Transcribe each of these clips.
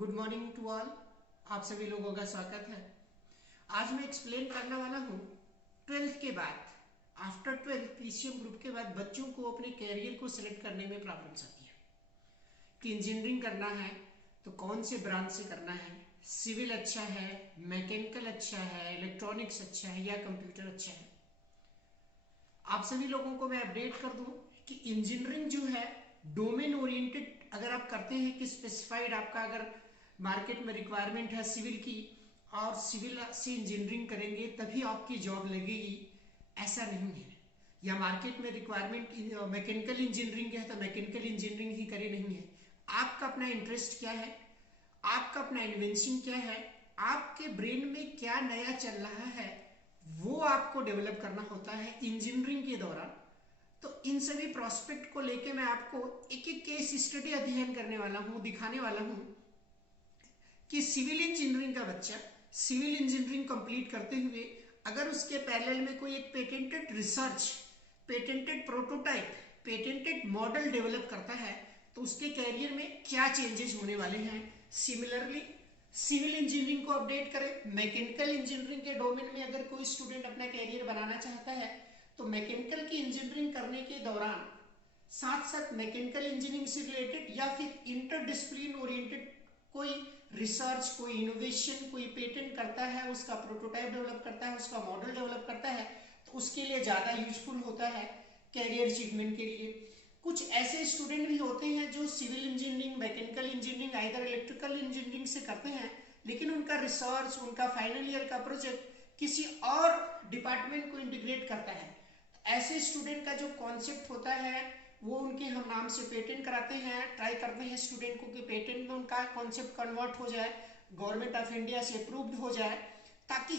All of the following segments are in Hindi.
Good morning to all. आप सभी लोगों का स्वागत है। आज मैं एक्सप्लेन करने वाला हूँ 12th के बाद, आफ्टर 12th पीसीएम ग्रुप के बाद बच्चों को अपने कैरियर को सिलेक्ट करने में प्रॉब्लम्स आती है कि इंजीनियरिंग करना है तो कौन से ब्रांच से करना है, सिविल अच्छा है, मैकेनिकल अच्छा है, इलेक्ट्रॉनिक्स अच्छा है या कंप्यूटर अच्छा है। आप सभी लोगों को मैं अपडेट कर दूं कि इंजीनियरिंग जो है डोमेन ओरिएंटेड अगर आप करते हैं कि स्पेसिफाइड आपका अगर मार्केट में रिक्वायरमेंट है सिविल की और सिविल से इंजीनियरिंग करेंगे तभी आपकी जॉब लगेगी, ऐसा नहीं है। या मार्केट में रिक्वायरमेंट मैकेनिकल इंजीनियरिंग है तो मैकेनिकल इंजीनियरिंग ही करे, नहीं है। आपका अपना इंटरेस्ट क्या है, आपका अपना इन्वेंशन क्या है, आपके ब्रेन में क्या नया चल रहा है, वो आपको डेवलप करना होता है इंजीनियरिंग के दौरान। तो इन सभी प्रोस्पेक्ट को लेके मैं आपको एक एक केस स्टडी अध्ययन करने वाला हूँ, दिखाने वाला हूँ कि सिविल इंजीनियरिंग का बच्चा सिविल इंजीनियरिंग कंप्लीट करते हुए अगर उसके पैरेलल में कोई एक patented research, patented prototype, patented model develop करता है तो उसके कैरियर में क्या चेंजेस होने वाले हैं। सिमिलरली सिविल इंजीनियरिंग को अपडेट करें, मैकेनिकल इंजीनियरिंग के डोमेन में अगर कोई स्टूडेंट अपना कैरियर बनाना चाहता है तो मैकेनिकल की इंजीनियरिंग करने के दौरान साथ साथ मैकेनिकल इंजीनियरिंग से रिलेटेड या फिर इंटरडिसिप्लिन ओरिएंटेड कोई रिसर्च, कोई इनोवेशन, कोई पेटेंट करता है, उसका प्रोटोटाइप डेवलप करता है, उसका मॉडल डेवलप करता है तो उसके लिए ज़्यादा यूजफुल होता है कैरियर अचीवमेंट के लिए। कुछ ऐसे स्टूडेंट भी होते हैं जो civil engineering, mechanical engineering, either electrical engineering से करते हैं लेकिन उनका रिसर्च, उनका फाइनल ईयर का प्रोजेक्ट किसी और डिपार्टमेंट को इंटीग्रेट करता है। ऐसे स्टूडेंट का जो कॉन्सेप्ट होता है वो उनके हम नाम से पेटेंट कराते हैं, ट्राई करते हैं स्टूडेंट को कि पेटेंट में उनका कॉन्सेप्ट कन्वर्ट हो जाए, गवर्नमेंट ऑफ इंडिया से अप्रूव्ड हो जाए ताकि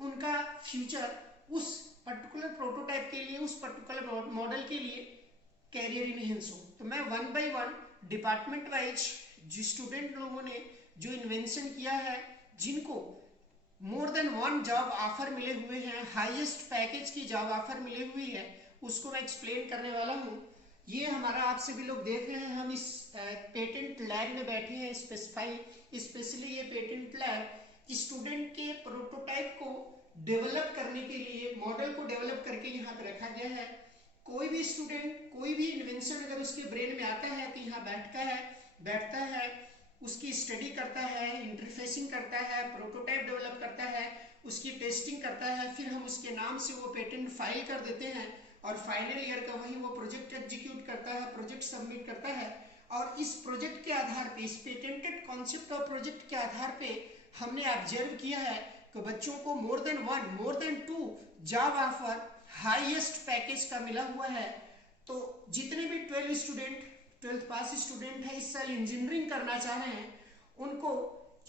उनका फ्यूचर उस पर्टिकुलर प्रोटोटाइप के लिए, उस पर्टिकुलर मॉडल के लिए कैरियर इनहेंस हो। तो मैं one by one department wise जो स्टूडेंट लोगों ने जो इन्वेंशन किया है, जिनको more than one job offer मिले हुए हैं, हाईएस्ट पैकेज की जॉब ऑफर मिली हुई है, उसको मैं एक्सप्लेन करने वाला हूँ। ये हमारा आप सभी लोग देख रहे हैं, हम इस पेटेंट लैब में बैठे हैं। स्पेशली ये पेटेंट लैब स्टूडेंट के प्रोटोटाइप को डेवलप करने के लिए, मॉडल को डेवलप करके यहाँ पे रखा गया है। कोई भी स्टूडेंट कोई भी इन्वेंशन अगर उसके ब्रेन में आता है तो यहाँ बैठता है, उसकी स्टडी करता है, इंटरफेसिंग करता है, प्रोटोटाइप डेवलप करता है, उसकी टेस्टिंग करता है, फिर हम उसके नाम से वो पेटेंट फाइल कर देते हैं और फाइनल ईयर का वही वो प्रोजेक्ट एग्जीक्यूट करता है, प्रोजेक्ट सबमिट करता है। और इस प्रोजेक्ट के आधार पे, इस पेटेंटेड कॉन्सेप्ट और प्रोजेक्ट के आधार पे हमने ऑब्जर्व किया है कि बच्चों को more than two job offer highest package का मिला हुआ है। तो जितने भी 12th पास स्टूडेंट है इस साल इंजीनियरिंग करना चाह रहे हैं, उनको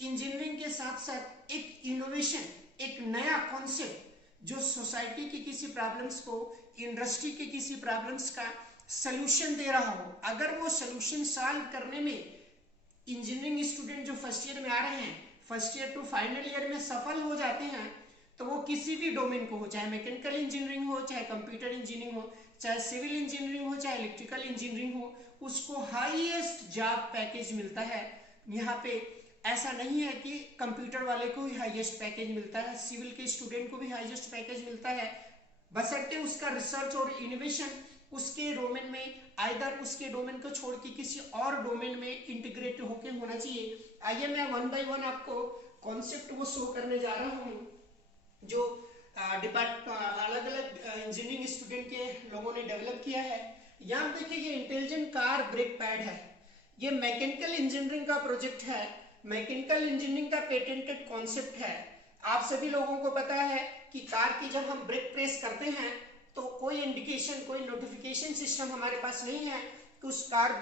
इंजीनियरिंग के साथ साथ एक इनोवेशन, एक नया कॉन्सेप्ट जो सोसाइटी की किसी प्रॉब्लम्स को, इंडस्ट्री के किसी प्रॉब्लम्स का सलूशन दे रहा हो, अगर वो सलूशन सॉल्व करने में इंजीनियरिंग स्टूडेंट जो फर्स्ट ईयर में आ रहे हैं, first year to final year में सफल हो जाते हैं तो वो किसी भी डोमेन को हो, चाहे मैकेनिकल इंजीनियरिंग हो, चाहे कंप्यूटर इंजीनियरिंग हो, चाहे सिविल इंजीनियरिंग हो, चाहे इलेक्ट्रिकल इंजीनियरिंग हो, उसको हाईएस्ट जॉब पैकेज मिलता है। यहाँ पे ऐसा नहीं है कि कंप्यूटर वाले को ही हाईएस्ट पैकेज मिलता है, सिविल के स्टूडेंट को भी हाईएस्ट पैकेज मिलता है, बशर्ते उसका रिसर्च और इनोवेशन उसके डोमेन में, आइदर उसके डोमेन को छोड़ के किसी और डोमेन में इंटीग्रेट होके होना चाहिए। आइए मैं वन बाय वन आपको कॉन्सेप्ट वो शो करने जा रहा हूँ जो अलग अलग इंजीनियरिंग स्टूडेंट के लोगों ने डेवलप किया है। यहाँ देखिए ये इंटेलिजेंट कार ब्रेक पैड है, ये मैकेनिकल इंजीनियरिंग का प्रोजेक्ट है, मैकेनिकल इंजीनियरिंग का पेटेंटेड कॉन्सेप्ट है। आप सभी लोगों को पता है कि कार की जब हम ब्रेक प्रेस करते हैं तो कोई इंडिकेशन, कोई नोटिफिकेशन सिस्टम हमारे पास नहीं है कि उस कार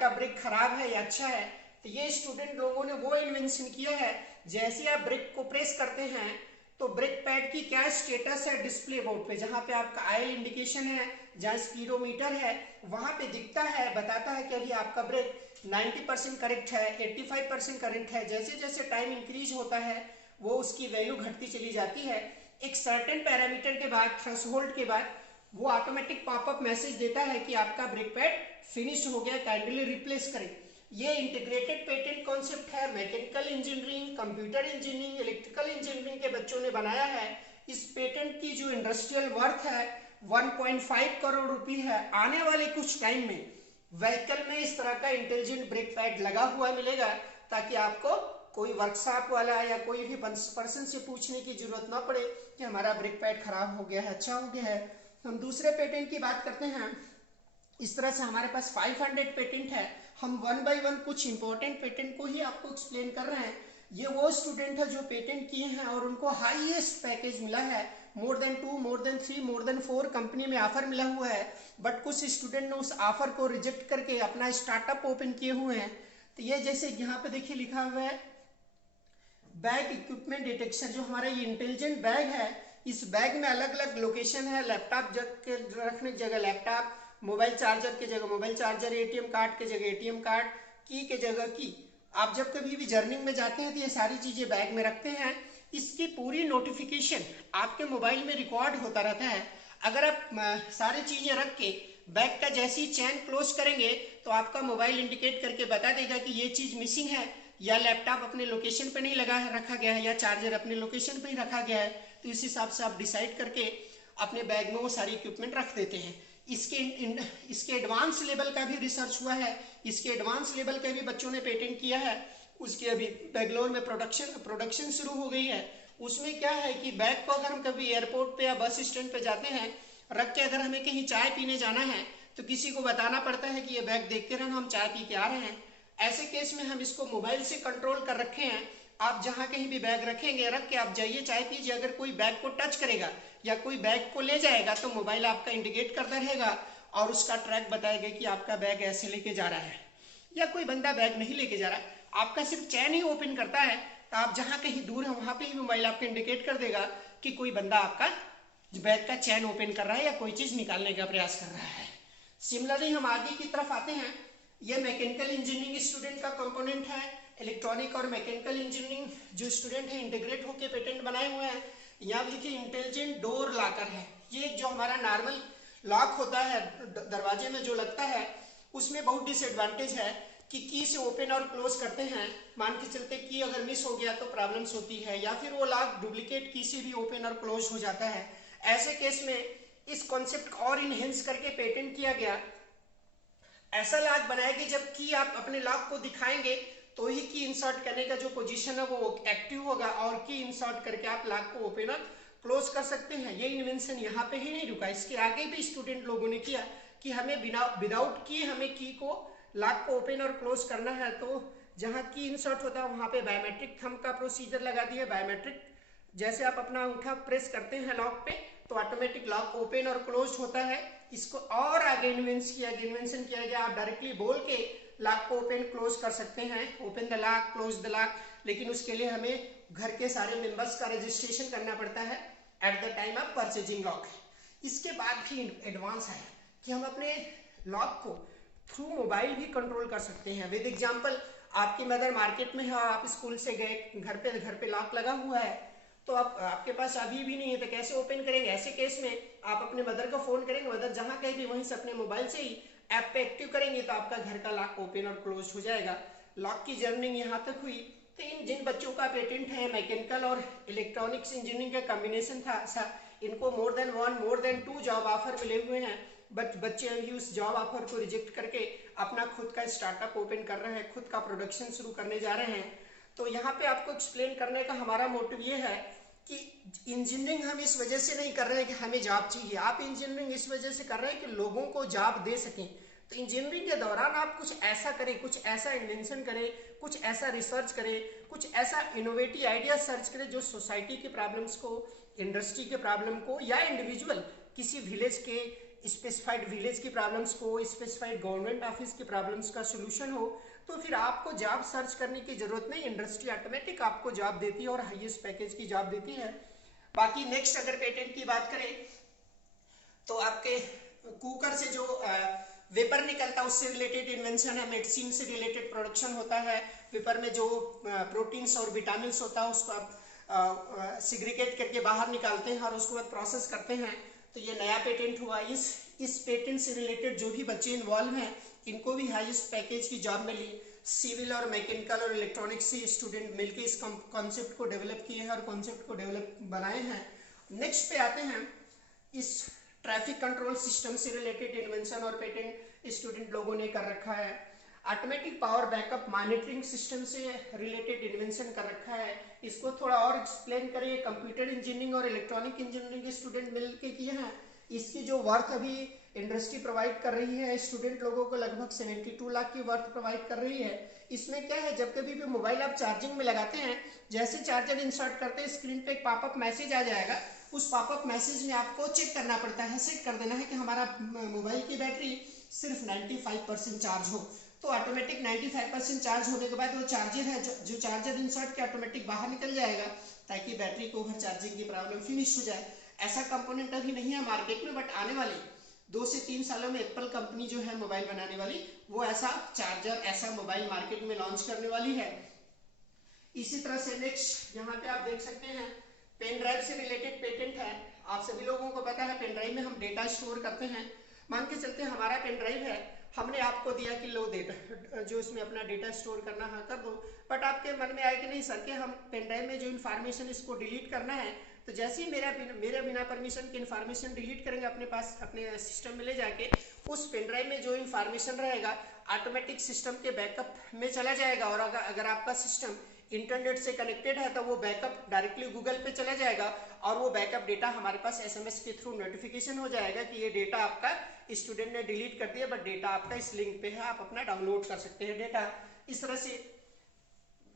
का ब्रेक खराब है या अच्छा है। तो ये स्टूडेंट लोगों ने वो इन्वेंशन किया है, जैसे आप ब्रेक को प्रेस करते हैं तो ब्रेक पैड की क्या स्टेटस है डिस्प्ले बोर्ड पे, जहां पे आपका आयल इंडिकेशन है, जहां स्पीडोमीटर है, वहां पे दिखता है, बताता है कि अभी आपका ब्रेक 90% करेक्ट है, 85% करेक्ट है। जैसे जैसे टाइम इंक्रीज होता है वो उसकी वैल्यू घटती चली जाती है। एक सर्टेन पैरामीटर के बाद, थ्रेशोल्ड के बाद वो ऑटोमेटिक पॉपअप मैसेज देता है कि आपका ब्रेक पैड फिनिश्ड हो गया, काइंडली रिप्लेस करें। ये इंटीग्रेटेड पेटेंट कॉन्सेप्ट है, mechanical engineering, computer engineering, electrical engineering के बच्चों ने बनाया है। इस पेटेंट की जो इंडस्ट्रियल वर्थ है 1.5 करोड़ रुपए है। आने वाले कुछ टाइम में व्हीकल में इस तरह का इंटेलिजेंट ब्रेक पैड लगा हुआ मिलेगा, ताकि आपको कोई वर्कशॉप वाला या कोई भी पर्सन से पूछने की जरूरत ना पड़े कि हमारा ब्रेक पैड खराब हो गया है, अच्छा हो गया है। हम दूसरे पेटेंट की बात करते हैं। इस तरह से हमारे पास 500 पेटेंट है। हम वन बाय वन कुछ इंपॉर्टेंट पेटेंट को ही आपको एक्सप्लेन कर रहे हैं। ये वो स्टूडेंट है जो पेटेंट किए हैं और उनको हाईएस्ट पैकेज मिला है, more than 2, more than 3, more than 4 company में ऑफर मिला हुआ है। बट कुछ स्टूडेंट ने उस ऑफर को रिजेक्ट करके अपना स्टार्टअप ओपन किए हुए हैं। तो ये जैसे यहाँ पे देखिए लिखा हुआ है बैग इक्विपमेंट डिटेक्शन, जो हमारा ये इंटेलिजेंट बैग है, इस बैग में अलग अलग लोकेशन है। लैपटॉप के रखने की जगह लैपटॉप, मोबाइल चार्जर की जगह मोबाइल चार्जर, एटीएम कार्ड की जगह एटीएम कार्ड, की के जगह की। आप जब कभी भी जर्निंग में जाते हैं तो ये सारी चीजें बैग में रखते हैं। इसकी पूरी नोटिफिकेशन आपके मोबाइल में रिकॉर्ड होता रहता है। अगर आप सारी चीजें रख के बैग का जैसी चैन क्लोज करेंगे तो आपका मोबाइल इंडिकेट करके बता देगा कि ये चीज मिसिंग है, या लैपटॉप अपने लोकेशन पे नहीं लगा रखा गया है, या चार्जर अपने लोकेशन पे ही रखा गया है। तो इस हिसाब से आप डिसाइड करके अपने बैग में वो सारी इक्विपमेंट रख देते हैं। इसके एडवांस लेवल का भी रिसर्च हुआ है, इसके एडवांस लेवल का भी बच्चों ने पेटेंट किया है। उसकी अभी बेंगलोर में प्रोडक्शन शुरू हो गई है। उसमें क्या है कि बैग को अगर हम कभी एयरपोर्ट पे या बस स्टैंड पे जाते हैं रख के, अगर हमें कहीं चाय पीने जाना है तो किसी को बताना पड़ता है कि ये बैग देखते रहना, हम चाय पी के आ रहे हैं। ऐसे केस में हम इसको मोबाइल से कंट्रोल कर रखे हैं। आप जहां कहीं भी बैग रखेंगे, रख के आप जाइए चाय पीजिए, अगर कोई बैग को टच करेगा या कोई बैग को ले जाएगा तो मोबाइल आपका इंडिकेट करता रहेगा और उसका ट्रैक बताएगा कि आपका बैग ऐसे लेके जा रहा है। या कोई बंदा बैग नहीं लेके जा रहा, आपका सिर्फ चैन ही ओपन करता है, तो आप जहां कहीं दूर है वहां पे ही मोबाइल आपको इंडिकेट कर देगा कि कोई बंदा आपका बैग का चैन ओपन कर रहा है या कोई चीज निकालने का प्रयास कर रहा है। सिमिलरली हम आगे की तरफ आते हैं। ये मैकेनिकल इंजीनियरिंग स्टूडेंट का कंपोनेंट है। इलेक्ट्रॉनिक और मैकेनिकल इंजीनियरिंग जो स्टूडेंट है इंटीग्रेट होकर पेटेंट बनाए हुए हैं। यहाँ लिखिए इंटेलिजेंट डोर लॉकर है। ये जो हमारा नॉर्मल लॉक होता है दरवाजे में जो लगता है, उसमें बहुत डिसएडवांटेज है कि की से ओपन और क्लोज करते हैं, मान के चलते की अगर मिस हो गया तो प्रॉब्लम्स होती है, या फिर वो लॉक डुप्लीकेट की से भी ओपन और क्लोज हो जाता है। ऐसे केस में इस कॉन्सेप्ट को और इनहेंस करके पेटेंट किया गया। ऐसा लॉक बनाया कि जब की आप अपने लॉक को दिखाएंगे तो ही की इंसर्ट करने का जो पोजीशन है वो एक्टिव होगा और की इंसर्ट करके आप लॉक को ओपन और क्लोज कर सकते हैं। ये इन्वेंशन यहाँ पे ही नहीं रुका, इसके आगे भी स्टूडेंट लोगों ने किया कि हमें बिना विदाउट की हमें की को लॉक को ओपन और क्लोज करना है। तो जहाँ की इंसर्ट होता है वहाँ पे बायोमेट्रिक थंब का प्रोसीजर लगा दिया। बायोमेट्रिक जैसे आप अपना अंगूठा प्रेस करते हैं लॉक पे तो ऑटोमेटिक लॉक ओपन और क्लोज होता है। इसको और आगे इन्वेंशन किया गया। आप डायरेक्टली बोल के लॉक को ओपन क्लोज कर सकते हैं, open the lock, close the lock, लेकिन उसके लिए हमें घर के सारे मेंबर्स का रजिस्ट्रेशन करना पड़ता है at the time of purchasing lock. इसके बाद भी एडवांस है कि हम अपने लॉक को थ्रू मोबाइल भी कंट्रोल कर सकते हैं। विद एग्जांपल, आपकी मदर मार्केट में है, आप स्कूल से गए, घर पे लॉक लगा हुआ है, तो आपके पास अभी भी नहीं है तो कैसे ओपन करेंगे। ऐसे केस में आप अपने मदर को फोन करेंगे, मदर जहां कहीं भी वहीं से अपने मोबाइल से ही ऐप पे एक्टिव करेंगे तो आपका घर का लॉक ओपन और क्लोज हो जाएगा। लॉक की जर्निंग यहाँ तक हुई। तो इन जिन बच्चों का पेटेंट है मैकेनिकल और इलेक्ट्रॉनिक्स इंजीनियरिंग का कॉम्बिनेशन था, इनको more than 1, more than 2 job offer मिले हुए हैं। बट बच्चे अभी उस जॉब ऑफर को रिजेक्ट करके अपना खुद का स्टार्टअप ओपन कर रहे हैं, खुद का प्रोडक्शन शुरू करने जा रहे हैं। तो यहाँ पे आपको एक्सप्लेन करने का हमारा मोटिव ये है कि इंजीनियरिंग हम इस वजह से नहीं कर रहे हैं कि हमें जॉब चाहिए, आप इंजीनियरिंग इस वजह से कर रहे हैं कि लोगों को जॉब दे सकें। तो इंजीनियरिंग के दौरान आप कुछ ऐसा करें, कुछ ऐसा इन्वेंशन करें, कुछ ऐसा रिसर्च करें, कुछ ऐसा इनोवेटिव आइडिया सर्च करें जो सोसाइटी के प्रॉब्लम्स को, इंडस्ट्री के प्रॉब्लम को, या इंडिविजुअल किसी विलेज के स्पेसिफाइड विलेज की प्रॉब्लम्स को, स्पेसिफाइड गवर्नमेंट ऑफिस की प्रॉब्लम्स का सोल्यूशन हो। तो फिर आपको जॉब सर्च करने की जरूरत नहीं, इंडस्ट्री ऑटोमेटिक आपको जॉब देती है और हाईएस्ट पैकेज की जॉब देती है। बाकी नेक्स्ट अगर पेटेंट की बात करें तो आपके कुकर से जो वेपर निकलता है उससे रिलेटेड इन्वेंशन है। मेडिसिन से रिलेटेड प्रोडक्शन होता है। वेपर में जो प्रोटीन्स और विटामिन होता है उसको आप सिग्रीगेट करके बाहर निकालते हैं और उसके बाद प्रोसेस करते हैं। तो ये नया पेटेंट हुआ। इस पेटेंट से रिलेटेड जो भी बच्चे इन्वॉल्व हैं इनको भी हाईएस्ट पैकेज की जॉब मिली। सिविल और मैकेनिकल और इलेक्ट्रॉनिक्स से स्टूडेंट मिलकर इस कॉन्सेप्ट को डेवलप किए हैं और कॉन्सेप्ट को डेवलप बनाए हैं। नेक्स्ट पे आते हैं, इस ट्रैफिक कंट्रोल सिस्टम से रिलेटेड इन्वेंशन और पेटेंट स्टूडेंट लोगों ने कर रखा है। Automatic power backup monitoring system से रिलेटेड इन्वेंशन कर रखा है। इसको थोड़ा और एक्सप्लेन करिए, कंप्यूटर इंजीनियरिंग और इलेक्ट्रॉनिक इंजीनियरिंग के स्टूडेंट मिलकर किए हैं। इसकी जो वर्थ अभी इंडस्ट्री प्रोवाइड कर रही है स्टूडेंट लोगों को लगभग 72 लाख की वर्थ प्रोवाइड कर रही है। इसमें क्या है, जब कभी भी मोबाइल आप चार्जिंग में लगाते हैं, जैसे चार्जर इंसर्ट करते हैं स्क्रीन पे एक पॉपअप मैसेज आ जाएगा। उस पॉपअप मैसेज में आपको चेक करना पड़ता है, सेट कर देना है कि हमारा मोबाइल की बैटरी सिर्फ 95% चार्ज हो। तो ऑटोमेटिक 95% चार्ज होने के बाद वो चार्जर है जो चार्जर इंसर्ट के ऑटोमेटिक बाहर निकल जाएगा ताकि बैटरी को ओवर चार्जिंग की प्रॉब्लम फिनिश हो जाए। ऐसा कंपोनेंट अभी नहीं है मार्केट में, बट आने वाले 2 से 3 सालों में एप्पल कंपनी जो है मोबाइल बनाने वाली, वो ऐसा चार्जर, ऐसा मोबाइल मार्केट में लॉन्च करने वाली है। इसी तरह से नेक्स्ट यहाँ पे आप देख सकते हैं, पेन ड्राइव से रिलेटेड पेटेंट है। आप सभी लोगों को पता है पेन ड्राइव में हम डेटा स्टोर करते हैं। मान के चलते हैं हमारा पेन ड्राइव है, हमने आपको दिया कि लो डेटा जो इसमें अपना डेटा स्टोर करना है कर दो, बट आपके मन में आया कि नहीं सर कि हम पेन ड्राइव में जो इन्फॉर्मेशन इसको डिलीट करना है, तो जैसे ही मेरा बिना परमिशन के इन्फॉर्मेशन डिलीट करेंगे अपने पास अपने सिस्टम में ले जाके, उस पेन ड्राइव में जो इन्फॉर्मेशन रहेगा ऑटोमेटिक सिस्टम के बैकअप में चला जाएगा। और अगर आपका सिस्टम इंटरनेट से कनेक्टेड है तो वो बैकअप डायरेक्टली गूगल पे चला जाएगा और वो बैकअप डेटा हमारे पास एसएमएस के थ्रू नोटिफिकेशन हो जाएगा कि ये डेटा आपका स्टूडेंट ने डिलीट कर दिया, बट डेटा आपका इस लिंक पे है, आप अपना डाउनलोड कर सकते हैं डेटा। इस तरह से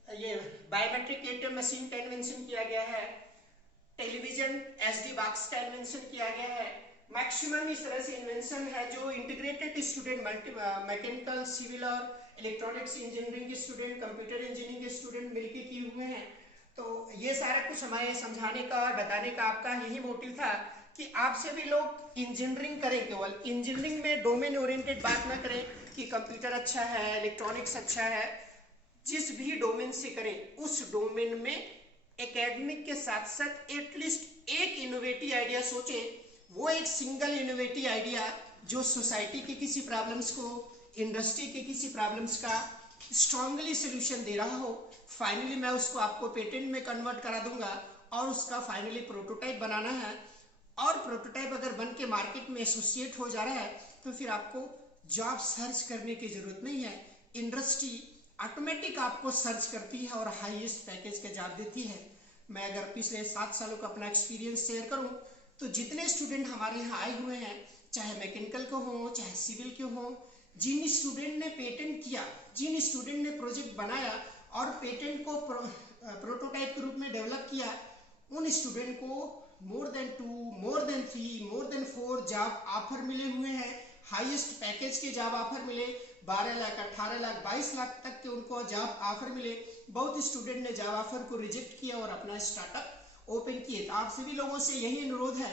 ये बायोमेट्रिक एटीएम मशीन का इन्वेंशन किया गया है। टेलीविजन एसडी बॉक्स का इन्वेंशन किया गया है। मैक्सिमम इस तरह से इन्वेंशन है जो इंटीग्रेटेड स्टूडेंट मैकेनिकल, सिविल और इलेक्ट्रॉनिक्स इंजीनियरिंग के स्टूडेंट, कंप्यूटर इंजीनियरिंग के स्टूडेंट मिलकर किए हुए हैं। तो ये सारा कुछ हमारे समझाने का और बताने का आपका यही मोटिव था कि आप सभी लोग इंजीनियरिंग करें, केवल इंजीनियरिंग में डोमेन ओरिएंटेड बात ना करें कि कंप्यूटर अच्छा है, इलेक्ट्रॉनिक्स अच्छा है। जिस भी डोमेन से करें उस डोमेन में एकेडमिक के साथ साथ एटलीस्ट एक इनोवेटिव आइडिया सोचें। वो एक सिंगल इनोवेटिव आइडिया जो सोसाइटी के किसी प्रॉब्लम्स को, इंडस्ट्री के किसी प्रॉब्लम्स का स्ट्रांगली सोल्यूशन दे रहा हो, फाइनली मैं उसको आपको पेटेंट में कन्वर्ट करा दूंगा और उसका फाइनली प्रोटोटाइप बनाना है। और प्रोटोटाइप अगर बन के मार्केट में एसोसिएट हो जा रहा है तो फिर आपको जॉब सर्च करने की जरूरत नहीं है। इंडस्ट्री ऑटोमेटिक आपको सर्च करती है और हाईएस्ट पैकेज का जॉब देती है। मैं अगर पिछले 7 सालों का अपना एक्सपीरियंस शेयर करूं तो जितने स्टूडेंट हमारे यहाँ आए हुए हैं, चाहे मैकेनिकल के हों चाहे सिविल के हों, जिन स्टूडेंट ने पेटेंट किया, जिन स्टूडेंट ने प्रोजेक्ट बनाया और पेटेंट को प्रोटोटाइप के रूप में डेवलप किया, उन स्टूडेंट को more then 2, more than 3, more than 4 job offer मिले हुए हैं। हाईएस्ट पैकेज के जॉब ऑफर मिले, 12 लाख, 18 लाख, 22 लाख तक के उनको जॉब ऑफर मिले। बहुत स्टूडेंट ने जॉब ऑफर को रिजेक्ट किया और अपना स्टार्टअप ओपन किए। तो आप सभी लोगों से यही अनुरोध है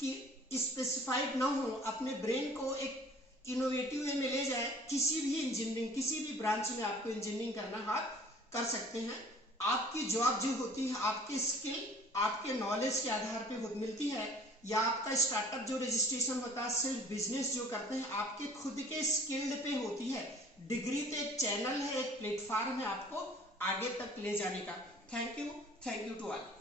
कि स्पेसिफाइड ना हो, अपने ब्रेन को एक इनोवेटिव वे में ले जाए। किसी भी इंजीनियरिंग, किसी भी ब्रांच में आपको इंजीनियरिंग करना है, आप कर सकते हैं। आपकी जॉब जो होती है आपकी स्किल, आपके नॉलेज के आधार पे मिलती है, या आपका स्टार्टअप जो रजिस्ट्रेशन होता है, सेल्फ बिजनेस जो करते हैं, आपके खुद के स्किल्ड पे होती है। डिग्री तो एक चैनल है, एक प्लेटफॉर्म है आपको आगे तक ले जाने का। Thank you to all.